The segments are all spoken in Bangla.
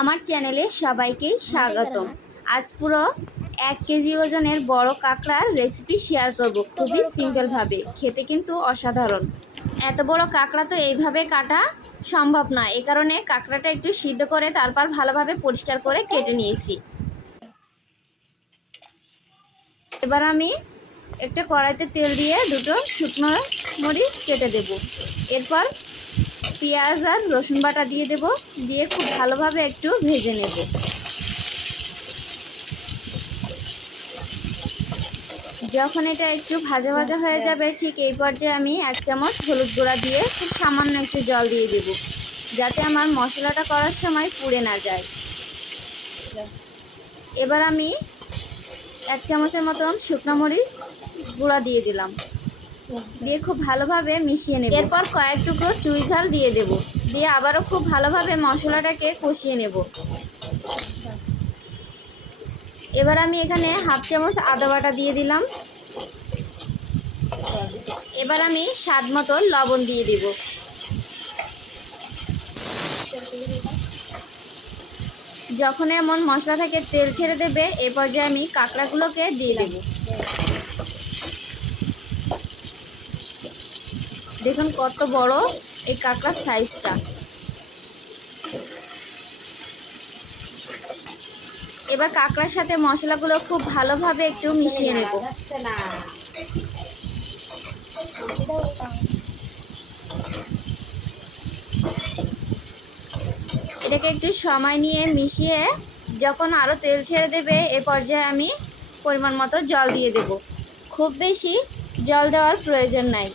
আমার চ্যানেলে সবাইকে স্বাগতম। আজ পুরো এক কেজি ওজনের বড় কাঁকড়ার রেসিপি শেয়ার করব খুবই সিম্পলভাবে খেতে কিন্তু অসাধারণ। এত বড় কাঁকড়া তো এইভাবে কাটা সম্ভব না এ কারণে কাঁকড়াটা একটু সিদ্ধ করে তারপর ভালোভাবে পরিষ্কার করে কেটে নিয়েছি। এবার আমি একটা কড়াইতে তেল দিয়ে দুটো শুকনো মরিচ কেটে দেব। এরপর পেঁয়াজ আর রসুন বাটা দিয়ে দেব। দিয়ে খুব ভালোভাবে একটু ভেজে নেব। যখন এটা একটু ভাজা ভাজা হয়ে যাবে, ঠিক এই পর্যায়ে আমি এক চামচ হলুদ গুঁড়া দিয়ে খুব সামান্য একটু জল দিয়ে দেব, যাতে আমার মশলাটা করার সময় পুড়ে না যায়। এবার আমি এক চামচের মতন শুকনো মরিচ গুঁড়া দিয়ে দিলাম। দিয়ে খুব ভালোভাবে মিশিয়ে নেব। এরপর কয়েক টুকরো চুই ঝাল দিয়ে দেব। দিয়ে আবারও খুব ভালোভাবে মশলাটাকে কষিয়ে নেব। এবার আমি এখানে হাফ চামচ আদা বাটা দিয়ে দিলাম। এবার আমি স্বাদ মতো লবণ দিয়ে দেব। যখন এমন মশলা থেকে তেল ছেড়ে দেবে, এ পর্যায়ে আমি কাঁকড়াগুলোকে দিয়ে দেব। দেখুন কত বড় এই কাঁকড়ার সাইজটা এবার কাঁকড়ার সাথে মশলাগুলো খুব ভালোভাবে একটু মিশিয়ে নেব। এটাকে একটু সময় নিয়ে মিশিয়ে যখন আরও তেল ছেড়ে দেবে, এ পর্যায়ে আমি পরিমাণ মতো জল দিয়ে দেব। খুব বেশি জল দেওয়ার প্রয়োজন নাই।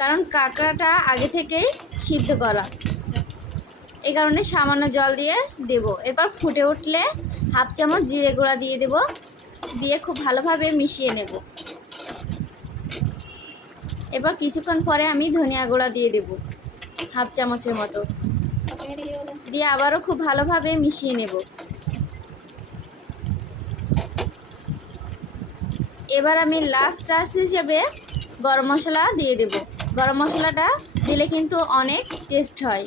কারণ কাঁকড়াটা আগে থেকেই সিদ্ধ করা। এই কারণে সামান্য জল দিয়ে দেব। এরপর ফুটে উঠলে হাফ চামচ জিরে গুঁড়া দিয়ে দেব। দিয়ে খুব ভালোভাবে মিশিয়ে নেব। এরপর কিছুক্ষণ পরে আমি ধনিয়া গুঁড়া দিয়ে দেব, হাফ চামচের মতো। দিয়ে আবারও খুব ভালোভাবে মিশিয়ে নেব। এবার আমি লাস্ট টাচ হিসেবে গরম মশলা দিয়ে দেব। গরম মশলাটা দিলে কিন্তু অনেক টেস্ট হয়।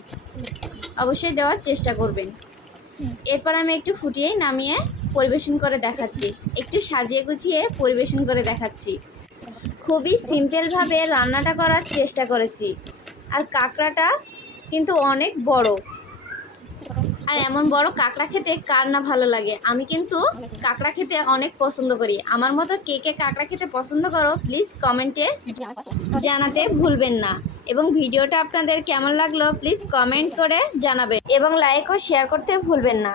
অবশ্যই দেওয়ার চেষ্টা করবেন। এরপর আমি একটু ফুটিয়েই নামিয়ে পরিবেশন করে দেখাচ্ছি। একটু সাজিয়ে গুছিয়ে পরিবেশন করে দেখাচ্ছি। খুবই সিম্পলভাবে রান্নাটা করার চেষ্টা করেছি। আর কাঁকড়াটা কিন্তু অনেক বড়। আর এমন বড় কাঁকড়া খেতে কার না ভালো লাগে? আমি কিন্তু কাঁকড়া খেতে অনেক পছন্দ করি। আমার মতো কে কে কাঁকড়া খেতে পছন্দ করো প্লিজ কমেন্টে জানাতে ভুলবেন না। এবং ভিডিওটা আপনাদের কেমন লাগল প্লিজ কমেন্ট করে জানাবেন এবং লাইক ও শেয়ার করতে ভুলবেন না।